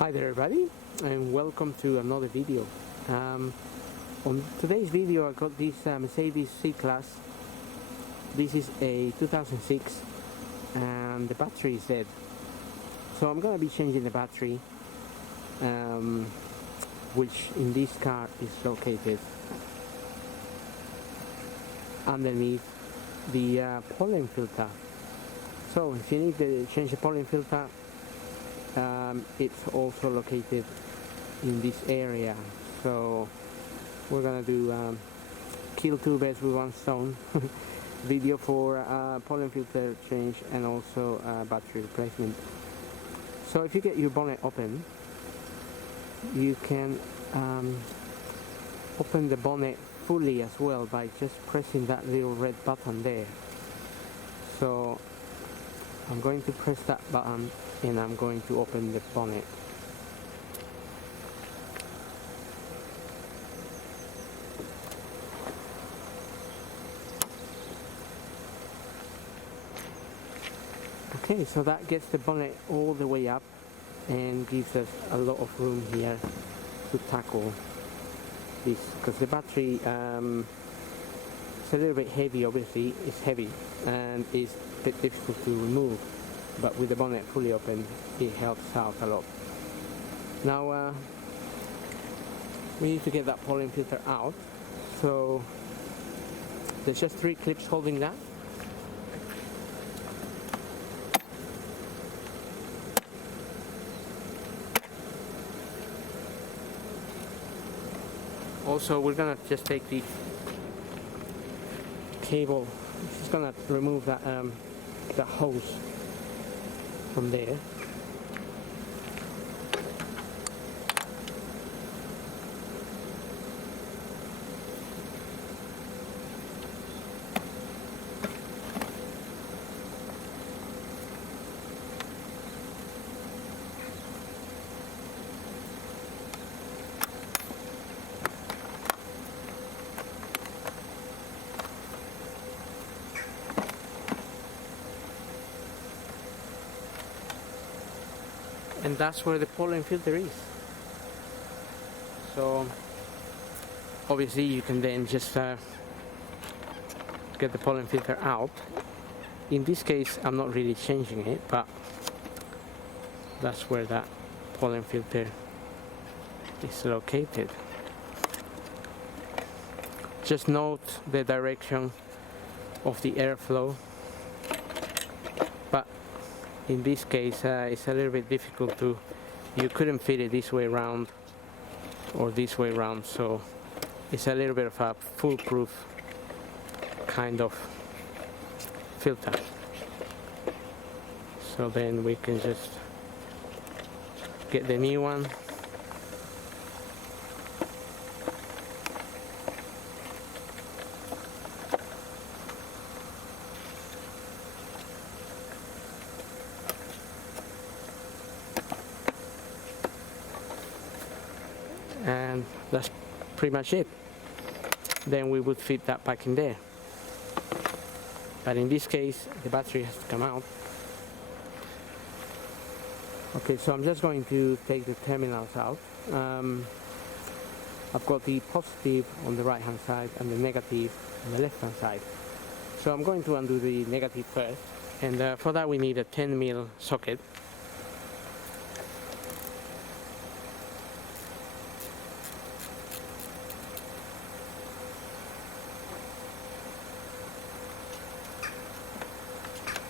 Hi there everybody, and welcome to another video. On today's video I got this Mercedes C-Class. This is a 2006 and the battery is dead. So I'm going to be changing the battery, which in this car is located underneath the pollen filter. So if you need to change the pollen filter, it's also located in this area. So we're gonna do kill two birds with one stone video for pollen filter change and also battery replacement. So if you get your bonnet open, you can open the bonnet fully as well by just pressing that little red button there. So I'm going to press that button and I'm going to open the bonnet. Okay, so that gets the bonnet all the way up and gives us a lot of room here to tackle this, because the battery is a little bit heavy. Obviously it's heavy and it's a bit difficult to remove, but with the bonnet fully open it helps out a lot. Now we need to get that pollen filter out, so there's just 3 clips holding that. Also, we're gonna just take the cable, just gonna remove that that hose from there. And that's where the pollen filter is. So obviously you can then just get the pollen filter out. In this case I'm not really changing it, but that's where that pollen filter is located. Just note the direction of the airflow, but in this case it's a little bit difficult to, you couldn't fit it this way around or this way around, so it's a little bit of a foolproof kind of filter. So then we can just get the new one. And that's pretty much it. Then we would fit that back in there. But in this case the battery has to come out. Okay, so I'm just going to take the terminals out. I've got the positive on the right hand side and the negative on the left hand side. So I'm going to undo the negative first, and for that we need a 10mm socket.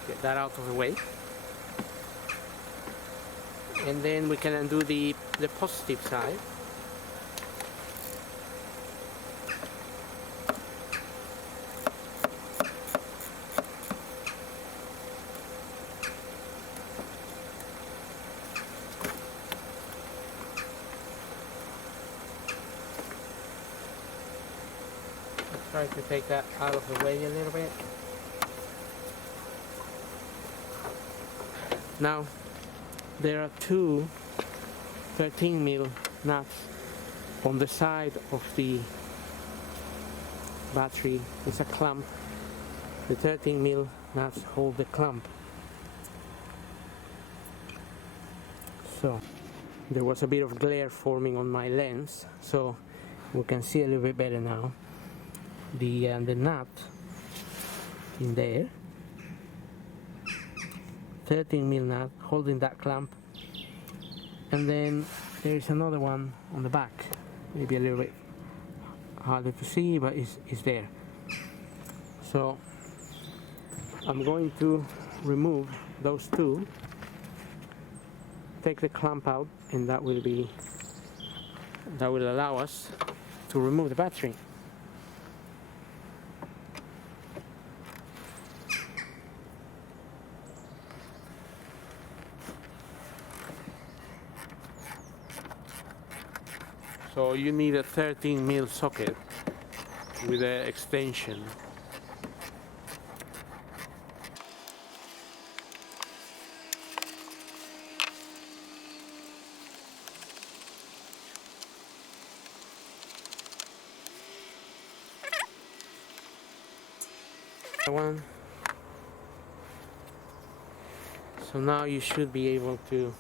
Get that out of the way, and then we can undo the positive side. Let's try to take that out of the way a little bit. Now there are 2 13mm nuts on the side of the battery. It's a clamp. The 13mm nuts hold the clamp. So there was a bit of glare forming on my lens, so we can see a little bit better now. The nut in there, 13mm nut holding that clamp, and then there is another one on the back, maybe a little bit harder to see, but it's there. So I'm going to remove those two, take the clamp out, and that will allow us to remove the battery. So you need a 13mm socket with an extension. One. So now you should be able to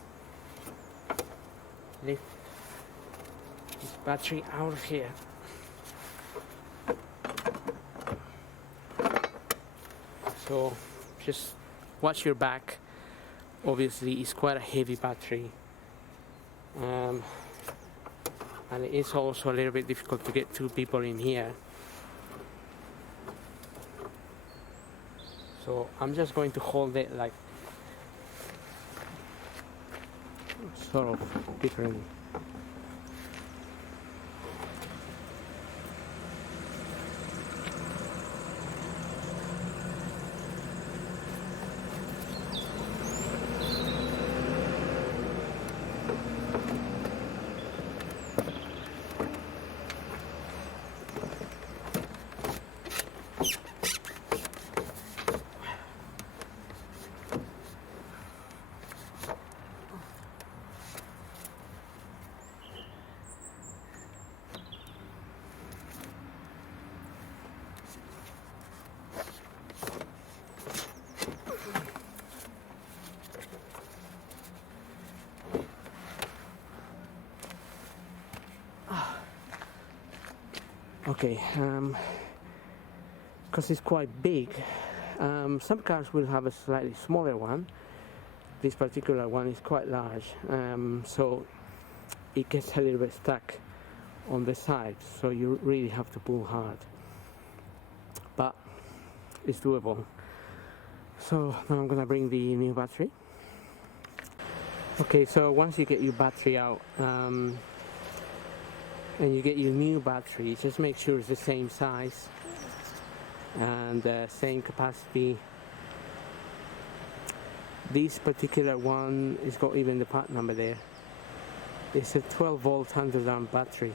lift this battery out of here. So just watch your back. Obviously it's quite a heavy battery, and it is also a little bit difficult to get two people in here. So I'm just going to hold it like sort of different. Okay, because it's quite big, some cars will have a slightly smaller one. This particular one is quite large, so it gets a little bit stuck on the side, so you really have to pull hard, but it's doable. So now I'm gonna bring the new battery. Okay, so once you get your battery out, and you get your new battery, just make sure it's the same size and same capacity. This particular one has got even the part number there. It's a 12 volt 100 amp battery,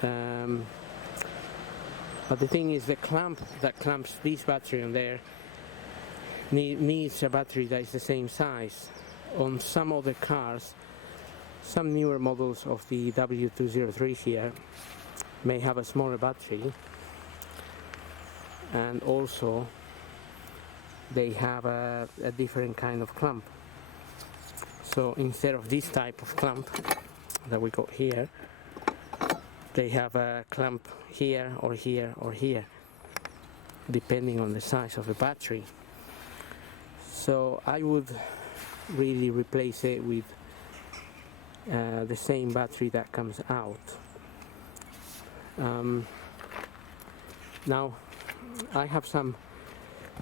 but the thing is, the clamp that clamps this battery on there needs a battery that is the same size. On some other cars, some newer models of the w203 here may have a smaller battery, and also they have a different kind of clamp. So instead of this type of clamp that we got here, they have a clamp here or here or here, depending on the size of the battery. So I would really replace it with the same battery that comes out. Now I have some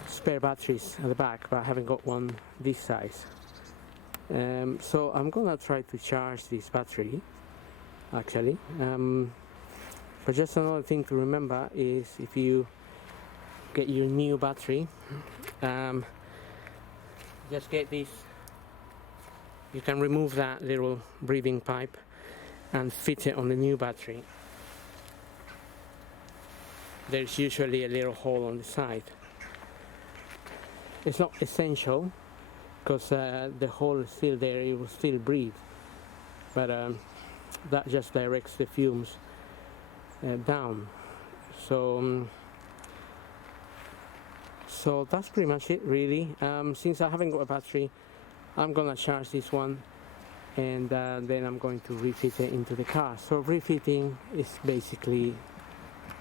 spare batteries at the back, but I haven't got one this size. So I'm gonna try to charge this battery actually, but just another thing to remember is, if you get your new battery, just get this. You can remove that little breathing pipe and fit it on the new battery. There's usually a little hole on the side. It's not essential, because the hole is still there, it will still breathe, but that just directs the fumes down. So that's pretty much it really. Since I haven't got a battery, I'm gonna charge this one, and then I'm going to refit it into the car. So refitting is basically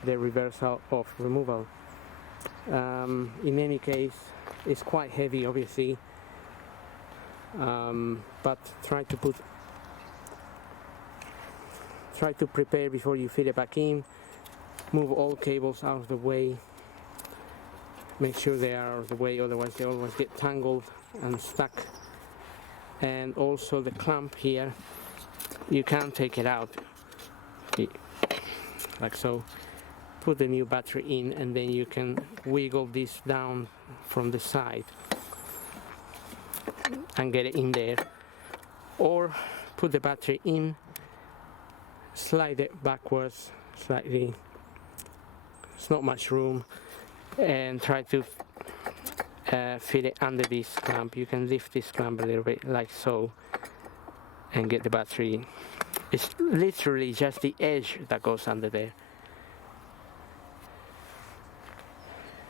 the reversal of removal. In any case, it's quite heavy obviously, but try to prepare before you fit it back in. Move all cables out of the way, make sure they are out of the way, otherwise they always get tangled and stuck. And also the clamp here, you can take it out like so. Put the new battery in, and then you can wiggle this down from the side and get it in there, or put the battery in, slide it backwards slightly, it's not much room, and try to fit it under this clamp. You can lift this clamp a little bit like so and get the battery in. It's literally just the edge that goes under there.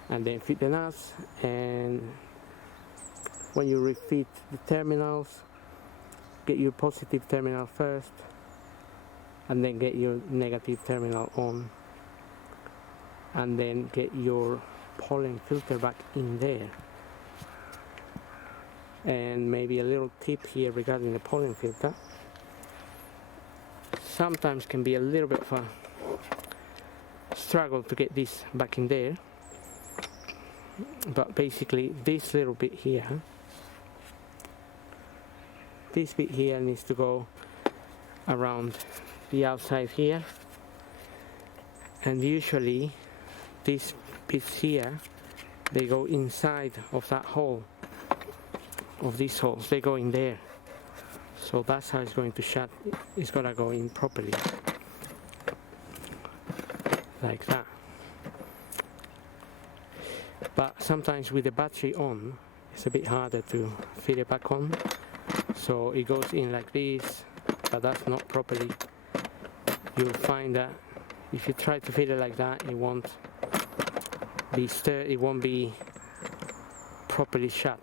And then fit the nuts, and when you refit the terminals, get your positive terminal first and then get your negative terminal on, and then get your pollen filter back in there. And maybe a little tip here regarding the pollen filter, sometimes can be a little bit of a struggle to get this back in there, but basically this little bit here, this bit here needs to go around the outside here, and usually these bits here, they go inside of that hole, of these holes, they go in there. So that's how it's going to shut. It's gonna go in properly like that. But sometimes with the battery on, it's a bit harder to fit it back on. So it goes in like this, but that's not properly. You'll find that if you try to fit it like that, it won't be it won't be properly shut.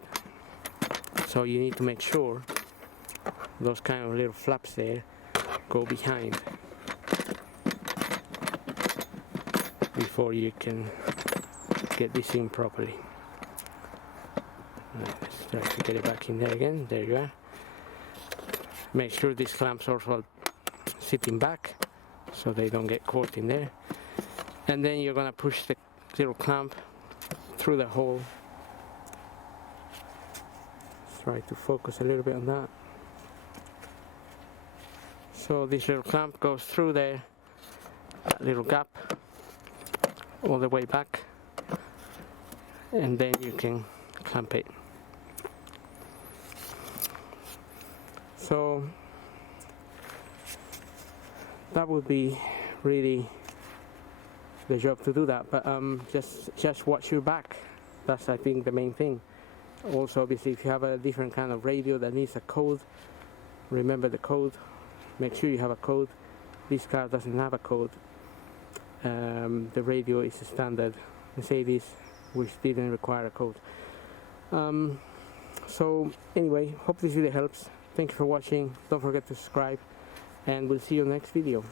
So you need to make sure those kind of little flaps there go behind before you can get this in properly. Right, let's try to get it back in there again. There you are. Make sure these clamps are also sitting back so they don't get caught in there. And then you're gonna push the little clamp through the hole. Let's try to focus a little bit on that. So this little clamp goes through there, that little gap, all the way back, and then you can clamp it. So that would be really the job to do that, but just watch your back. That's, I think, the main thing. Also, obviously, if you have a different kind of radio that needs a code, remember the code. Make sure you have a code. This car doesn't have a code. The radio is a standard Mercedes, which didn't require a code. So anyway, hope this video helps. Thank you for watching. Don't forget to subscribe, and we'll see you next video.